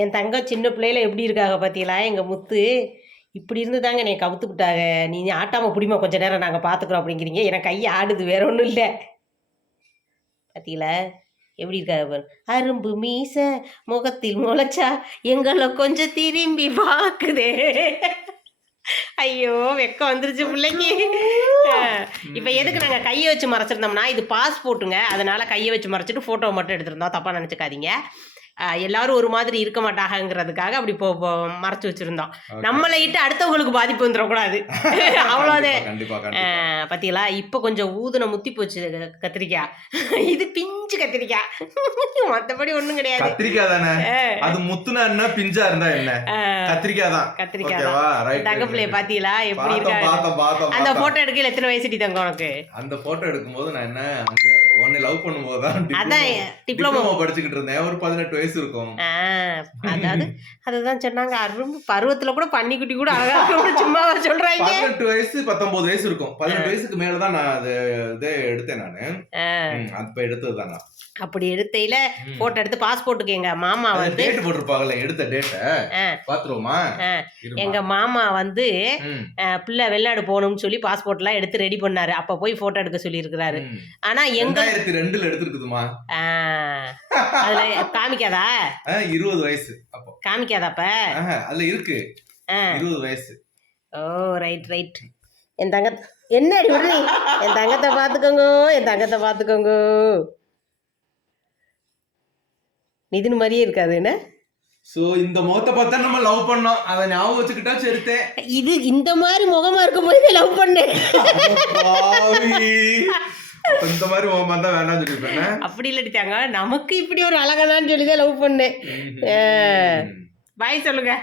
என் தங்கம் சின்ன பிள்ளையில எப்படி இருக்காங்க பார்த்தீங்களா எங்கள் முத்து. இப்படி இருந்து தாங்க என்னை கவுத்து விட்டாங்க. நீ ஆட்டாமல் பிடிமா கொஞ்ச நேரம் நாங்கள் பார்த்துக்குறோம் அப்படிங்கிறீங்க. எனக்கு கை ஆடுது, வேற ஒன்றும் இல்லை. பார்த்தீங்களா எப்படி இருக்காங்க பாரு. அரும்பு மீச முகத்தில் முளைச்சா எங்களை கொஞ்சம் திரும்பி பார்க்குதே. ஐயோ வெக்கம் வந்துருச்சு பிள்ளைக்கு. இப்போ எதுக்கு நாங்கள் கையை வச்சு மறைச்சிருந்தோம்னா, இது பாஸ்போர்ட்டுங்க. அதனால் கையை வச்சு மறைச்சிட்டு ஃபோட்டோவை மட்டும் எடுத்திருந்தோம். தப்பாக நினச்சிக்காதீங்க. எல்லாரும் ஒரு மாதிரி இருக்க மாட்டாங்கிறதுக்காக அப்படி மறைச்சு வச்சிருந்தோம். நம்மளை இட்டு அடுத்தவங்களுக்கு பாதிப்பு வந்துடக்கூடாது. அவ்வளோதான். பார்த்தீங்களா இப்போ கொஞ்சம் ஊதுன முத்தி போச்சு கத்திரிக்காய். இது பிஞ்சு கத்திரிக்காய், மற்றபடி ஒன்றும் கிடையாது. கத்திரிக்காய் தானே அது. முத்துனா என்ன, பிஞ்சா இருந்தா என்ன, கத்திரிக்காய் தான். கத்திரிக்காய் தான். தங்க பிள்ளைய பாத்தீங்களா எப்படி இருக்கா? அந்த போட்டோ எடுக்கல எத்தனை வயசுடி தங்க உனக்கு? அந்த போட்டோ எடுக்கும்போது நான் என்ன ஒன்னு லவ் பண்ணும்போது தான் அதான் டிப்ளமோ படிச்சுக்கிட்டு இருந்தேன். ஒரு 18 வயசு இருக்கும். அதாவது அதுதான் சொன்னாங்க, அரும்பு பருவத்துல கூட பன்னிக்குட்டி கூட அழகா சும்மா சொல்றாங்க. 18 வயசு 19 வயசு இருக்கும். 18 வயசுக்கு மேலதான் நான் அது இதே எடுத்தேன். நானு அப்ப எடுத்ததுதாங்க. அப்படி எடுத்தையில போட்டோ எடுத்து பாஸ்போர்ட்டுக்கு எங்க மாமா வந்து டேட் போட்டுருப்பாங்கல்ல, எடுத்த டேட்ட பாத்துருவோமா? எங்க மாமா வந்து பிள்ளை வெளிநாடு போகணும்னு சொல்லி பாஸ்போர்ட் எல்லாம் எடுத்து ரெடி பண்ணாரு. அப்ப போய் போட்டோ எடுக்க சொல்லி இருக்கிறாரு. ஆனா 2002ல எடுத்துருக்குதுமா. அதுல காமிக்காதா? 20 வயசு அப்போ காமிக்காதா? அப்ப அதுல இருக்கு 20 வயசு. ஓ ரைட் ரைட். என் தங்க என்ன அடி விடுறீ? என் தங்கத்தை பாத்துக்கோங்க, என் தங்கத்தை பாத்துக்கோங்க. நிதின் மாதிரியே இருக்காது என்ன? சோ இந்த முகத்தை பார்த்தா நம்ம லவ் பண்ணோம், அதை ஞாபகம் வச்சுக்கிட்டா சரித்தே. இது இந்த மாதிரி முகமா இருக்கும் போது லவ் பண்ணேன். இந்த மாதிரி முகமா தான் வேண்டாம்னு சொல்லிருப்பேன். அப்படி இல்லடிச்சாங்க, நமக்கு இப்படி ஒரு அழகானு சொல்லிதான் லவ் பண்ணேன். பாய் சொல்லுங்க.